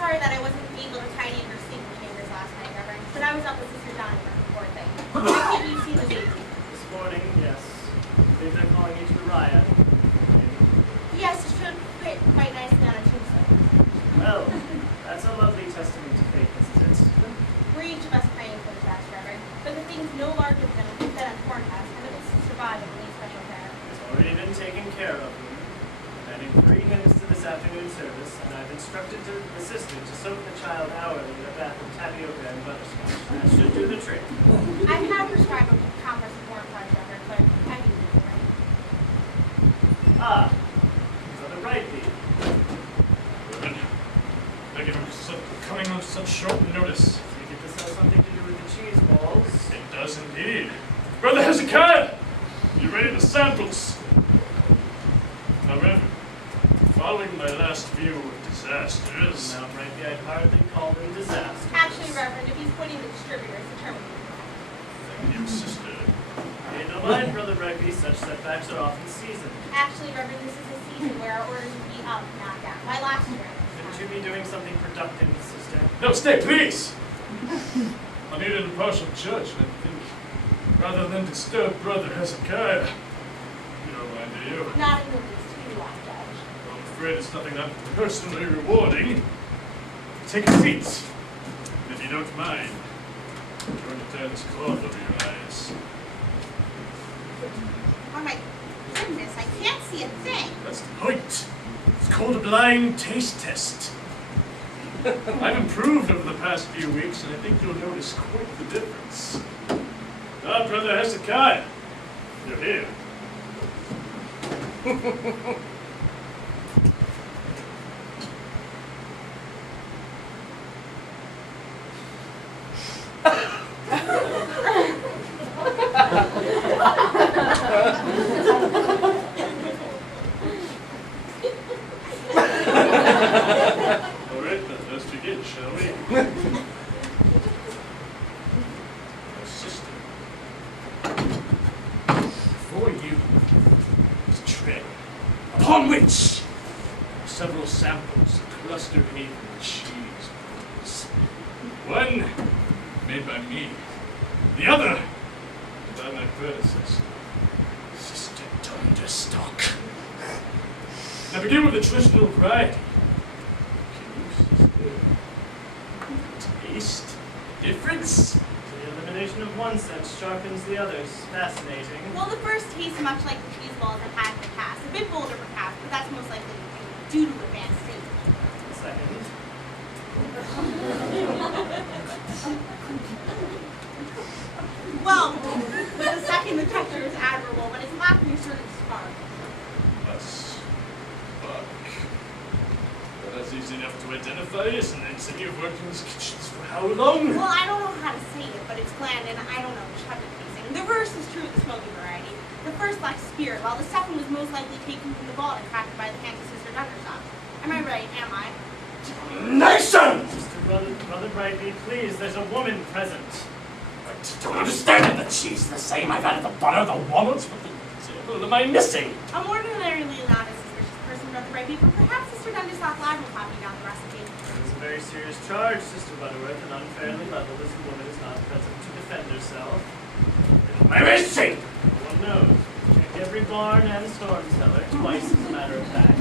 sorry that I wasn't able to tidy your sleeping chambers last night, Reverend, but I was up with Sister Donny for the poor thing. I think you've seen the baby. This morning, yes. They've been calling you to Uriah. Yes, it should fit quite nicely on a tombstone. Well, that's a lovely testament to faith, isn't it? We're each of us praying for the best, Reverend, but the thing's no larger than a cornhusk, and it will survive and need special care. It's already been taken care of. Adding 3 minutes to this afternoon service, and I've instructed the assistant to soak the child hourly in a bath of tapioca and butterscotch. That should do the trick. I have prescribed a compress of cornflour, Reverend, but I can use it, right? Ah, Brother Brightbee. Reverend, thank you for coming on such short notice. Think it this has something to do with the cheese balls? It does indeed. Brother Hezekiah, you ready to samples? However, following my last few disasters... Now, Brightbee, I'd hardly call them disasters. Actually, Reverend, if he's putting the distributors, the term would be Thank you, sister. Hey, don't mind, Brother Brightbee, such setbacks are often seasoned. Actually, Reverend, this is a season where our orders would be up, not down. My last year. Shouldn't you be doing something productive, sister? No, stay, please! I need an impartial judge, and I think, rather than disturb Brother Hezekiah, you don't mind, do you? Not in the least. You are, Judge. Well, I'm afraid it's nothing that personally rewarding. Take a seat, if you don't mind. I'm going to turn this cloth over your eyes. Oh my goodness, I can't see a thing. That's the point. It's called a blind taste test. I've improved over the past few weeks, and I think you'll notice quite the difference. Ah, Brother Hezekiah, you're here. All right, then, let's begin, shall we? Our system. Before you is a tray, upon which are several samples of cluster-haven cheese balls. One made by me, the other by my predecessor, Sister Donderstock. Now begin with the traditional variety. Can you, sister, taste difference? The elimination of one sense sharpens the others. Fascinating. Well, the first tastes much like the cheese balls I've had in the past. A bit bolder, perhaps, but that's most likely due to advanced state. Second. Well, with the second, the texture is admirable, but it's lacking a certain spark. Spark. Well, that's easy enough to identify, isn't it? And you've worked in these kitchens for how long? Well, I don't know how to say it, but it's bland and I don't know, chutney tasting. The reverse is true of the smoky variety. The first lacked spirit, while the second was most likely taken from the vault and crafted by the hands of Sister Donderstock. Am I right? Am I? Nation! Brother Brightbee, please, there's a woman present. I don't understand it. The cheese is the same. I've added the butter, the walnuts, what am I missing? I'm ordinarily not a suspicious person, Brother Brightbee, but perhaps Sister Donderstock live will copy down the recipe. That is a very serious charge, Sister Butterworth, and unfairly leveled as the woman is not present to defend herself. Where is she? No one knows. Check every barn and storm cellar, twice as a matter of fact.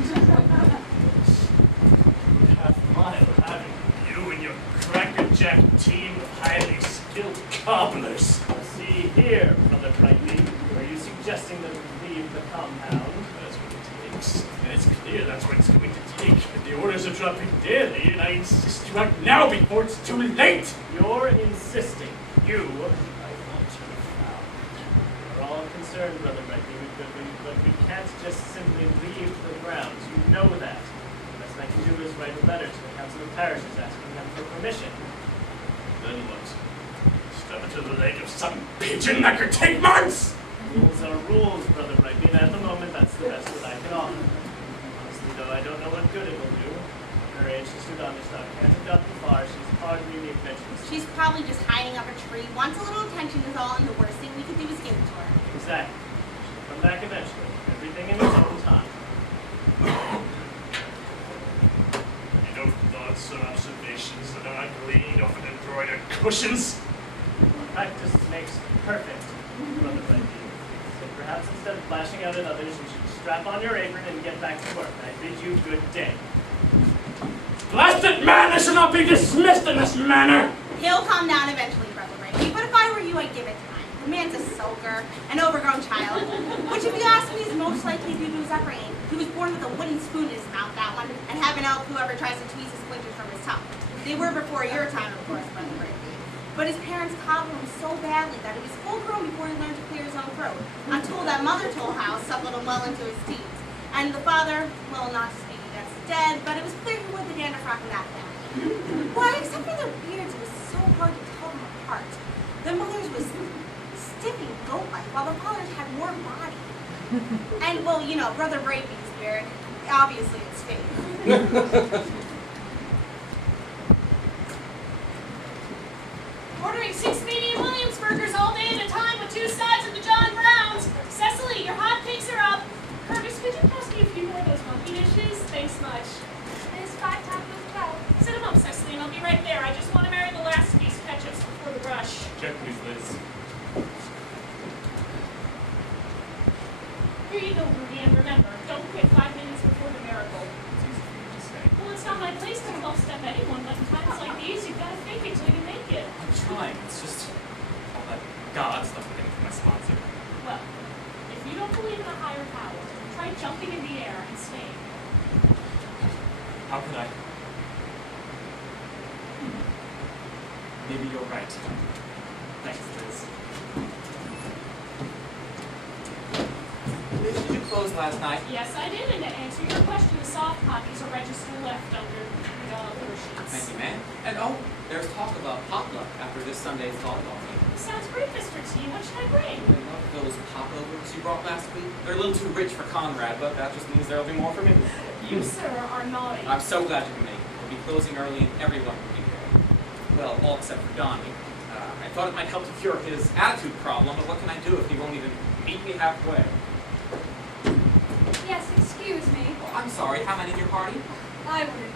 Half-mile having you and your crackerjack team of highly skilled cobblers. See here, Brother Brightbee, are you suggesting that we leave the compound? That's what it takes. And it's clear that's what it's going to take. But the orders are dropping daily, and I insist you act now before it's too late. You're insisting. You, I thought you found. We're all concerned, Brother Brightbee, but we can't just simply leave the grounds. You know that. The best I can do is write a letter to the Council of Parishes asking them for permission. Then what? Step into the leg of some pigeon that could take months! Rules are rules, Brother Brightbee, and at the moment that's the best that I can offer. Honestly, though, I don't know what good it will do. Her age, Sister Donderstock can't have gotten far. She's hardly any adventurous. She's probably just hiding up a tree. Wants a little attention is all, and the worst thing we could do is give it to her. Exactly. She'll come back eventually. Everything in its own time. You know thoughts or observations cushions. Practice makes perfect, Brother Brightbee. So perhaps instead of flashing out at others, you should strap on your apron and get back to work. I bid you good day. Blasted man, I shall not be dismissed in this manner. He'll calm down eventually, Brother Brightbee, but if I were you, I'd give it time. The man's a sulker, an overgrown child, which if you ask me is most likely due to his upbringing. He was born with a wooden spoon in his mouth, that one, and heaven help whoever tries to tweeze the splinters from his tongue. They were before your time, of course, Brother Brightbee. But his parents coddled him so badly that he was full grown before he learned to clear his own throat. I'm told that Mother Tollhouse suckled him well into his teens. And the father, well, not to speak against the dead, but it was clear he was the Donderstock in that family. Why, except for their beards, it was so hard to tell them apart. The mother's was stiff and goat-like, while the father's had more body. And, well, you know, Brother Brightbee's beard, obviously it's fake. Ordering 6 medium Williamsburgers all day at a time with 2 sides of the John Browns. Cecily, your hotcakes are up. Curtis, could you pass me a few more of those monkey dishes? Thanks much. There's 5 tacos, 12. Sit them up, Cecily, and I'll be right there. I just want to marry the last piece ketchups before the rush. Check, please, Liz. Here you go, Rudy, and remember, don't quit 5 minutes before the miracle. It's easy for you to say. Well, it's not my place to 12-step anyone, but in times like these, you've got to fake it till you make it. I'm trying. It's just all that God stuff I'm getting from my sponsor. Well, if you don't believe in a higher power, try jumping in the air and staying. How could I? Maybe you're right. Thanks, Liz. Liz, did you close last night? Yes, I did, and to answer your question, the soft copies are registered left under the order sheets. Thank you, ma'am. And oh, there's talk about potluck after this Sunday's volleyball game. Sounds great, Mr. T. What should I bring? I love those popovers you brought last week. They're a little too rich for Conrad, but that just means there'll be more for me. You, sir, are naughty. I'm so glad you can make it. We'll be closing early and everyone will be there. Well, all except for Donny. I thought it might help to cure his attitude problem, but what can I do if he won't even meet me halfway? Yes, excuse me. Oh, I'm sorry, how many in your party? I wouldn't.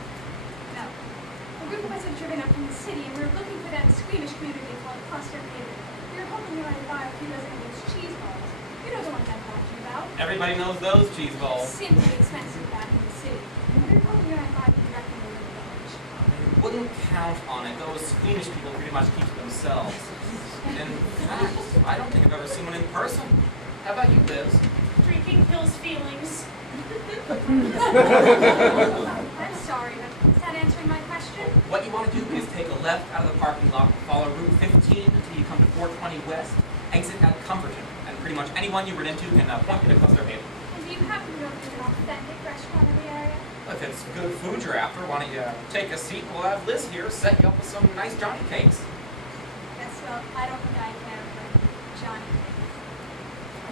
No. A group of us have driven up from the city, and we were looking for that squeamish community called Cluster Haven. We were hoping you might buy a few dozen of those cheese balls. You know the ones I'm talking about. Everybody knows those cheese balls. Simply expensive back in the city. We were hoping you might buy them directly in the village. I wouldn't count on it. Those squeamish people pretty much keep to themselves. In fact, I don't think I've ever seen one in person. How about you, Liz? Drinking kills feelings. I'm sorry, but is that answering my question? What you want to do is take a left out of the parking lot, follow Route 15 until you come to 420 West, exit at Cumberton, and pretty much anyone you run into can point you to Cluster Haven. And do you happen to know if there's an authentic restaurant in the area? If it's good food you're after, why don't you take a seat? We'll have Liz here set you up with some nice Johnny cakes. Yes, well, I don't think I can, but Johnny.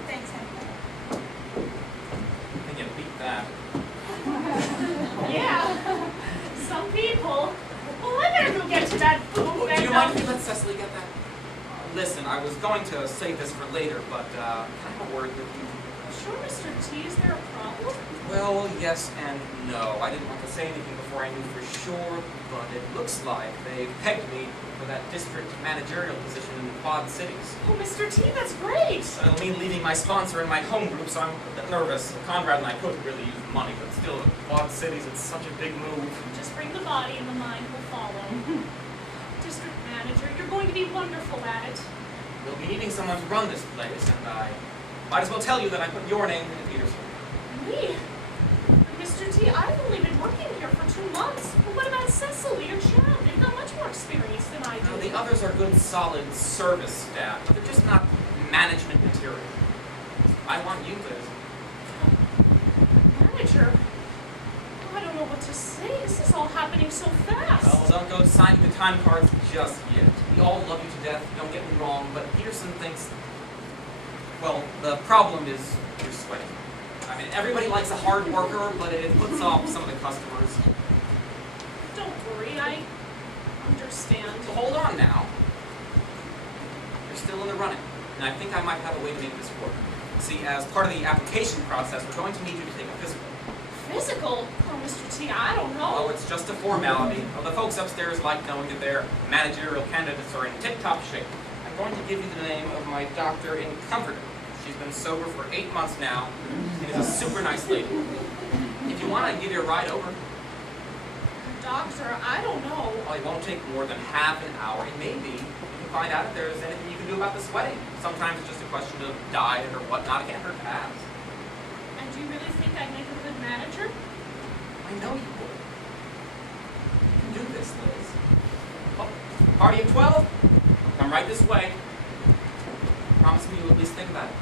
Thanks, anyway. I think you beat that. Yeah. Some people. Well, I better go get to that food. Do you mind if you let Cecily get that? Listen, I was going to save this for later, but can I have a word with you? Sure, Mr. T. Is there a problem? Well, yes and no. I didn't want to say anything before I knew for sure, but it looks like they pegged me for that district managerial position in the Quad Cities. Oh, Mr. T, that's great. It'll mean leaving my sponsor and my home group, so I'm a bit nervous. Conrad and I could really use money, but still, the Quad Cities, it's such a big move. Just bring the body and the mind will follow. District manager, you're going to be wonderful at it. We'll be needing someone to run this place, and I might as well tell you that I put your name in Peter's. Me? Mr. T, I've only been working here for 2 months. But what about Cecily or Chad? They've got much more experience than I do. The others are good, solid service staff, but they're just not management material. I want you, Liz. Manager? I don't know what to say. This is all happening so fast. Well, don't go signing the time cards just yet. We all love you to death, don't get me wrong, but Peterson thinks, well, the problem is you're sweating. I mean, everybody likes a hard worker, but it puts off some of the customers. Don't worry, I understand. So hold on now. You're still in the running, and I think I might have a way to make this work. See, as part of the application process, we're going to need you to take a physical. Physical? Oh, Mr. T, gee, I don't Oh, know. it's just a formality. Well, the folks upstairs like knowing that their managerial candidates are in tip-top shape. I'm going to give you the name of my doctor in comfort. She's been sober for 8 months now, and is a super nice lady. If you want, I can give you a ride over. Doctor, I don't know. Well, it won't take more than half an hour. It may be. You can find out if there's anything you can do about the sweating. Sometimes it's just a question of diet or whatnot. It can't hurt to ask. And do you really think I'd make a good manager? I know you would. You can do this, Liz. Oh, party of 12? Come right this way. Promise me you'll at least think about it.